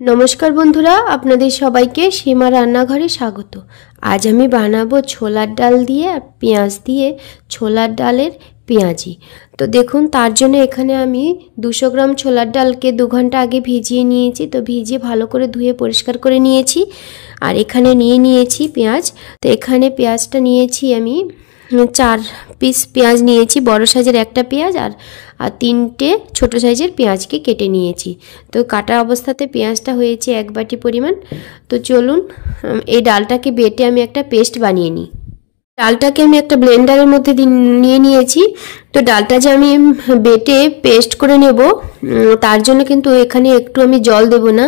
নমস্কার বন্ধুরা, আপনাদের সবাইকে সীমা রান্নাঘরে স্বাগত। আজ আমি বানাবো ছোলার ডাল দিয়ে আর পেঁয়াজ দিয়ে ছোলার ডালের পেঁয়াজি। তো দেখুন, তার জন্য এখানে আমি 200 গ্রাম ছোলার ডালকে 2 ঘন্টা আগে ভিজিয়ে নিয়েছি। তো ভিজিয়ে ভালো করে ধুয়ে পরিষ্কার করে নিয়েছি। আর এখানে নিয়েছি পেঁয়াজ। তো এখানে পেঁয়াজটা নিয়েছি আমি 4 পিস পেঁয়াজ নিয়েছি, বড় সাইজের একটা পেঁয়াজ আর 3টে ছোট সাইজের পেঁয়াজকে কেটে নিয়েছি। তো কাটা অবস্থাতে পেঁয়াজটা হয়েছে 1 বাটি পরিমাণ। তো চলুন এই ডালটাকে বেটে আমি একটা পেস্ট বানিয়ে নিই। ডালটাকে আমি একটা ব্লেন্ডারের মধ্যে নিয়েছি। তো ডালটা যে আমি বেটে পেস্ট করে নেব, তার জন্য কিন্তু এখানে একটু আমি জল দেব না।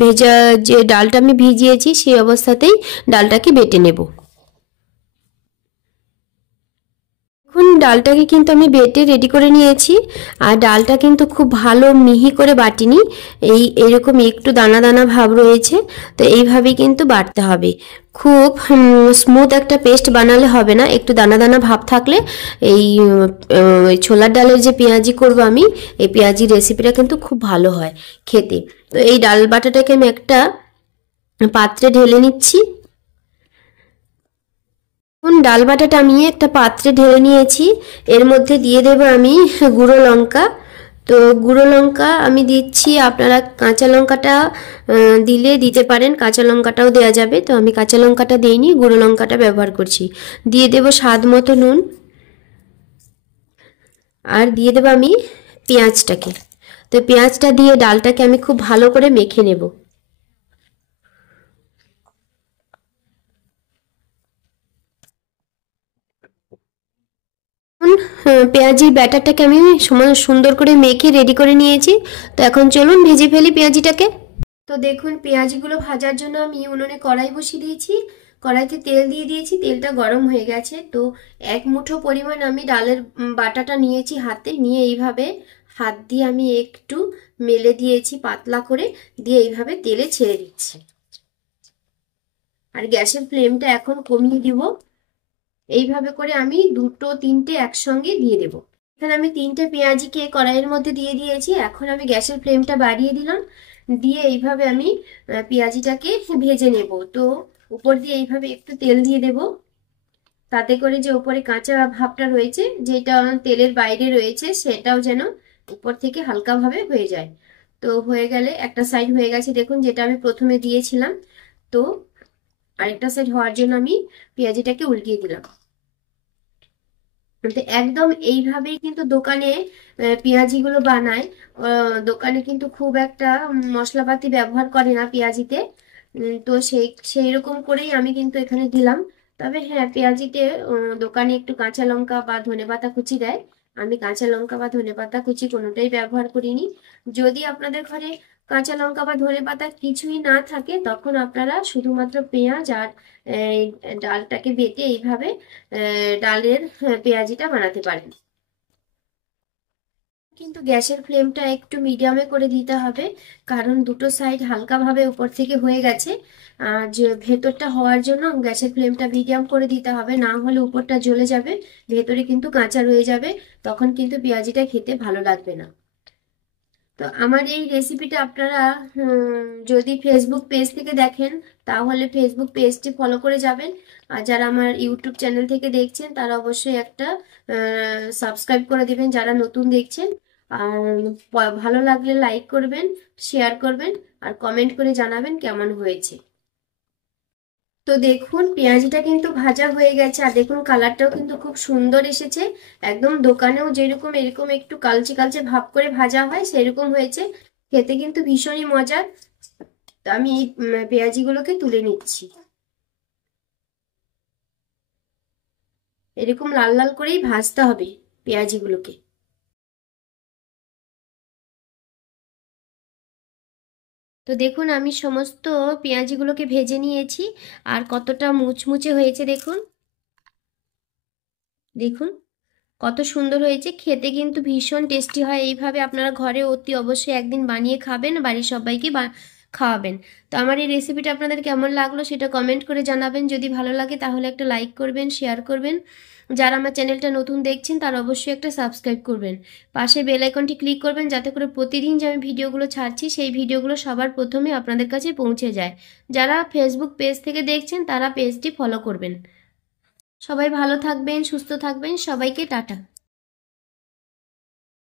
ভেজা যে ডালটা আমি ভিজিয়েছি সেই অবস্থাতেই ডালটাকে বেটে নেব। এখন ডালটাকে কিন্তু আমি বেটে রেডি করে নিয়েছি। আর ডালটা কিন্তু খুব ভালো মিহি করে বাটিনি, এইরকম একটু দানা দানা ভাব রয়েছে। তো এইভাবেই কিন্তু বাটতে হবে। খুব স্মুথ একটা পেস্ট বানালে হবে না, একটু দানা দানা ভাব থাকলে এই ছোলার ডালের যে পেঁয়াজি করব আমি, এই পেঁয়াজি রেসিপিটা কিন্তু খুব ভালো হয় খেতে। তো এই ডাল বাটাটাকে আমি একটা পাত্রে ঢেলে নিচ্ছি। ডাল বাটাটা আমি একটা পাত্রে ঢেলে নিয়েছি। এর মধ্যে দিয়ে দেব আমি গুঁড়ো লঙ্কা। তো গুঁড়ো লঙ্কা আমি দিচ্ছি, আপনারা কাঁচা লঙ্কাটা দিতে পারেন, কাঁচা লঙ্কাটাও দেওয়া যাবে। তো আমি কাঁচা লঙ্কাটা দিইনি, গুঁড়ো লঙ্কাটা ব্যবহার করছি। দিয়ে দেব স্বাদ মতো নুন। আর দিয়ে দেব আমি পেঁয়াজটাকে। তো পেঁয়াজটা দিয়ে ডালটাকে আমি খুব ভালো করে মেখে নেব। পেঁয়াজির ব্যাটারটাকে আমি সুন্দর করে মেখে রেডি করে নিয়েছি। তো এখন চলুন ভেজে ফেলি পেঁয়াজিটাকে। তো দেখুন, পেঁয়াজিগুলো ভাজার জন্য আমি উনুনে কড়াই বসিয়ে দিয়েছি। কড়াইতে তেল দিয়ে দিয়েছি, তেলটা গরম হয়ে গেছে। তো 1 মুঠো পরিমাণ আমি ডালের বাটাটা নিয়েছি হাতে নিয়ে, এইভাবে হাত দিয়ে আমি একটু মেলে দিয়েছি পাতলা করে, দিয়ে এইভাবে তেলে ছেড়ে দিচ্ছি। আর গ্যাসের ফ্লেমটা এখন কমিয়ে দিব। এইভাবে করে আমি 2-3টে একসঙ্গে দিয়ে দেব। এখানে আমি 3টে পেঁয়াজিকে কড়াইয়ের মধ্যে দিয়ে দিয়েছি। এখন আমি গ্যাসের ফ্লেমটা বাড়িয়ে দিলাম, দিয়ে এইভাবে আমি পেঁয়াজিটাকে ভেজে নেব। তো উপর দিয়ে এইভাবে একটু তেল দিয়ে দেব, তাতে করে যে উপরে কাঁচা ভাবটা রয়েছে, যেটা তেলের বাইরে রয়েছে, সেটাও যেন উপর থেকে হালকাভাবে হয়ে যায়। তো হয়ে গেলে একটা সাইড হয়ে গেছে দেখুন, যেটা আমি প্রথমে দিয়েছিলাম। তো আরেকটা সাইড হওয়ার জন্য আমি পেঁয়াজিটাকে উল্টিয়ে দিলাম। একদম এইভাবেই কিন্তু দোকানে পেঁয়াজিগুলো বানায়। দোকানে কিন্তু খুব একটা মশলাপাতি ব্যবহার করে না পেঁয়াজিতে। তো সেই রকম করেই আমি কিন্তু এখানে দিলাম। তবে হ্যাঁ, পেঁয়াজিতে দোকানে একটু কাঁচা লঙ্কা বা ধনেপাতা কুচি দেয়। আমি কাঁচা লঙ্কা বা ধনেপাতা কুচি কোনোটাই ব্যবহার করিনি। যদি আপনাদের ঘরে কাঁচা লঙ্কা বা ধনেপাতা কিছুই না থাকে, তখন আপনারা শুধুমাত্র পেঁয়াজ আর ডালটাকে বেটে এইভাবে ডালের পেঁয়াজিটা বানাতে পারেন। কিন্তু গ্যাসের ফ্লেমটা একটু মিডিয়ামে করে দিতে হবে, কারণ দুটো সাইড হালকাভাবে উপর থেকে হয়ে গেছে। আর যে ভেতরটা হওয়ার জন্য গ্যাসের ফ্লেমটা মিডিয়াম করে দিতে হবে, না হলে উপরটা জ্বলে যাবে, ভেতরে কিন্তু কাঁচা রয়ে যাবে, তখন কিন্তু পেঁয়াজিটা খেতে ভালো লাগবে না। তো আমার এই রেসিপিটা আপনারা যদি ফেসবুক পেজ থেকে দেখেন, তাহলে ফেসবুক পেজটি ফলো করে যাবেন। আর যারা আমার ইউটিউব চ্যানেল থেকে দেখছেন, তারা অবশ্যই একটা সাবস্ক্রাইব করে দিবেন যারা নতুন দেখছেন। আর ভালো লাগলে লাইক করবেন, শেয়ার করবেন, আর কমেন্ট করে জানাবেন কেমন হয়েছে। তো দেখুন, পেঁয়াজিটা কিন্তু ভাজা হয়ে গেছে, আর দেখুন কালারটাও কিন্তু খুব সুন্দর এসেছে। একদম দোকানেও যেরকম এরকম একটু কালচে কালচে ভাব করে ভাজা হয়, সেরকম হয়েছে। খেতে কিন্তু ভীষণই মজার। তো আমি এই পেঁয়াজিগুলোকে তুলে নিচ্ছি। এরকম লাল লাল করেই ভাজতে হবে পেঁয়াজিগুলোকে। তো দেখুন, আমি সমস্ত পেঁয়াজিগুলোকে ভেজে নিয়েছি। আর কতটা মুচমুচে হয়েছে দেখুন। দেখুন কত সুন্দর হয়েছে, খেতে কিন্তু ভীষণ টেস্টি হয়। এইভাবে আপনারা ঘরে অতি অবশ্যই একদিন বানিয়ে খাবেন, বাড়ির সবাইকে খাওয়াবেন। তো আমার এই রেসিপিটা আপনাদের কেমন লাগলো সেটা কমেন্ট করে জানাবেন। যদি ভালো লাগে তাহলে একটা লাইক করবেন, শেয়ার করবেন, যারা আমার চ্যানেলটা নতুন দেখছেন তারা অবশ্যই একটা সাবস্ক্রাইব করবেন, পাশে বেল আইকনটি ক্লিক করবেন যাতে করে প্রতিদিন যে আমি ভিডিওগুলো ছাড়ছি সেই ভিডিওগুলো সবার প্রথমে আপনাদের কাছে পৌঁছে যায়। যারা ফেসবুক পেজ থেকে দেখছেন তারা পেজটি ফলো করবেন। সবাই ভালো থাকবেন, সুস্থ থাকবেন, সবাইকে টাটা।